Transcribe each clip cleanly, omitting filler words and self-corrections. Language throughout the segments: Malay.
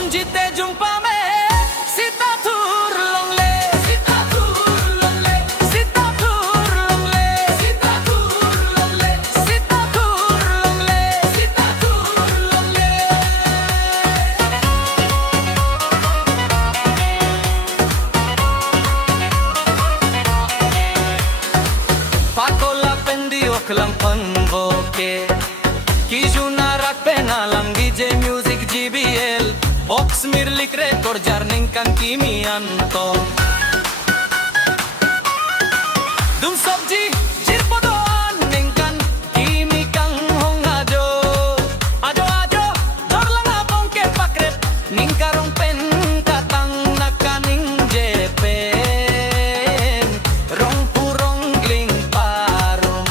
Junjite jumpa me Sita tur long le Sita tur long le Sita tur long le Sita tur long le Sita tur long le Sita tur long le Pakola pendiok lang panboke Kijuna rak penalang DJ Music GBL Ox mirlik rekor jarning kan kimian to Dum sabji jir podoan ning kan kimi kang hong ajo Ajo ajo jor lang abong ke pakrep ning karong pen katang nakaning jepen Rong purong gling parum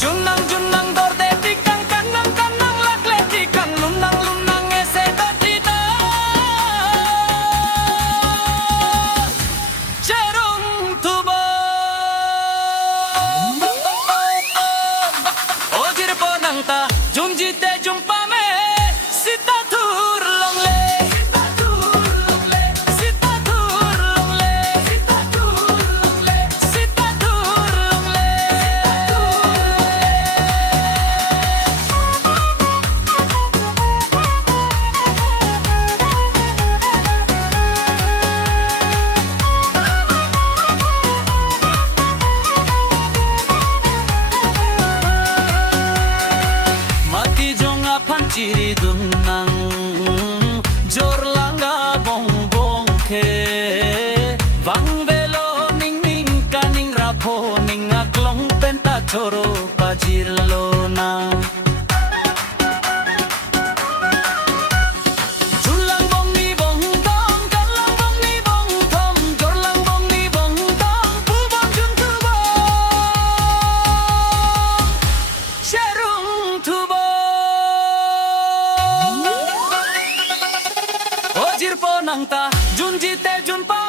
Junang junang dor de tikang kanang kanang lakle tikang lunang lunang ese dotita Cerung tubo Ojir ponang ta Junjite jumpa me Sita tur long le Sita tur long le Sita tur long le Sita tur long le Sita tur long le Mati jonga panciri dunang Jor langga bong bong ke Bang velo ning ning kaning rapo ning aklong penta choro pajir lona Chulang bong ni bong tong kalang bong ni bong tom Jor lang bong ni bong tong bubong jun tubo Cerung tubo Ojir ponang ta Junjite junpa